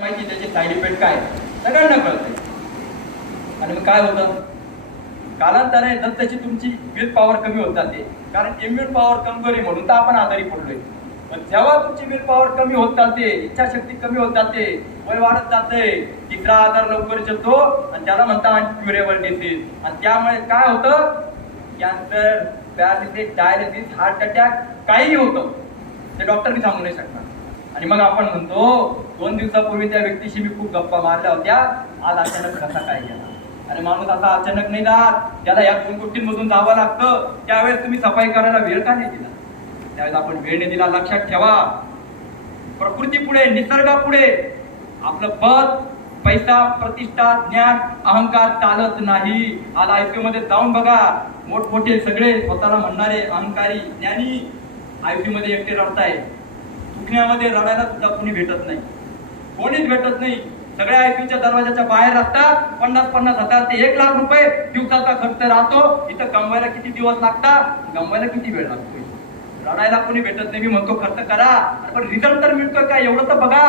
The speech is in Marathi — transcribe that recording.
माहिती त्याचे साईड इफेक्ट काय सगळ्यांना कळते. आणि मग काय होतं, कालांतराने दत्तची तुमची विल पॉवर कमी होत जाते, कारण इम्युन पॉवर कमजोरी म्हणून तर आपण आजारी पडलोय. पण जेव्हा तुमची विल पॉवर कमी होत जाते, इच्छाशक्ती कमी होत जाते, वय वाढत जाते, तिसरा आजार लवकर येतो आणि त्याला म्हणतात अनक्युरेबल डिसीज. आणि त्यामुळे काय होतं, cancer, paralysis, dialysis, heart attack काही होतं, ते डॉक्टरनी सांगू नाही शकणार. आणि मग आपण म्हणतो 2 दिवसापूर्वी त्या व्यक्तीशी मी खूप गप्पा मारल्या होत्या, आज अचानक कसा काय गेला. आणि माणूस असा अचानक नाही जात, त्याला या 2 गोष्टींमधून जावं लागतं. त्यावेळेस तुम्ही सफाई करायला वेळ का नाही दिला, त्यावेळेस आपण वेळ नाही दिला. लक्षात ठेवा, प्रकृती पुढे, निसर्गापुढे आपलं पद, पैसा, प्रतिष्ठा, ज्ञान, अहंकार चालत नाही. आज आयसीयू मध्ये जाऊन बघा, मोठमोठे सगळे स्वतःला म्हणणारे अहंकारी ज्ञानी आयसीयू मध्ये एकटे रडताय. दुखण्यामध्ये रडायला सुद्धा कोणी भेटत नाही, कोणीच भेटत नाही. सगळ्या आयसीयूच्या दरवाजाच्या बाहेर असतात. 50,000 ते 1,00,000 रुपये दिवसाचा खर्च राहतो. इथं कमवायला किती दिवस लागतात, गमवायला किती वेळ लागतोय. रडायला कोणी भेटत नाही. मी म्हणतो खर्च करा, पण रिझल्ट तर मिळतोय का एवढं तर बघा.